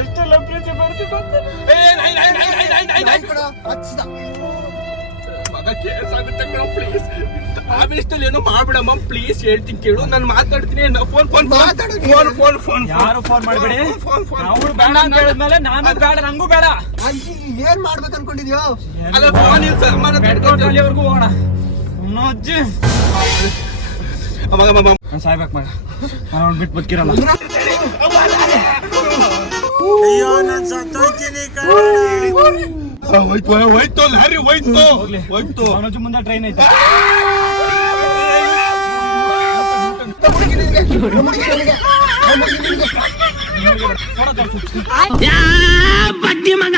ಎಷ್ಟೆಲ್ಲ ಪ್ರೀತಿ ಮಾಡ್ತಿ ಮಗ ಕೇಸ್ ಆಗುತ್ತೆ ಕಣ ಪ್ಲೀಸ್. ಆವೇಶದಲ್ಲಿ ಏನೋ ಮಾಡ್ಬಿಡಮ್ಮ ಪ್ಲೀಸ್, ಹೇಳ್ತೀನಿ ಕೇಳು, ನಾನು ಮಾತಾಡ್ತೀನಿ. ಫೋನ್ ಯಾರು ಫೋನ್ ಮಾಡ್ಬೇಡಿ. ಅವ್ರು ಬೇಡ ಅಂತ ಹೇಳಿದ್ಮೇಲೆ ನಾನು ಬೇಡ, ನಂಗೂ ಬೇಡ. ಏನ್ ಮಾಡ್ಬೇಕು ಅನ್ಕೊಂಡಿದ್ಯೋ? ಅಲ್ಲ ಫೋನ್ ಅಲ್ಲಿವರೆಗೂ ಹೋಗೋಣ. ಅಜ್ಜಿ ನಾನು ಸಾಯ್ಬೇಕು ಮಗ, ನಾನು ಅವ್ನು ಬಿಟ್ಟು ಬದುಕಿರಲ್ಲ. ಅಯ್ಯೋ ನಾನು ಸತ್ತೋಗ್ತೀನಿ. ಹೋಯ್ತು ಲಾರಿ ಹೋಯ್ತು. ಅವನಜ್ಜು ಮುಂದೆ ಟ್ರೈನ್ ಐತೆ. ಬಡ್ಡಿ ಮಗ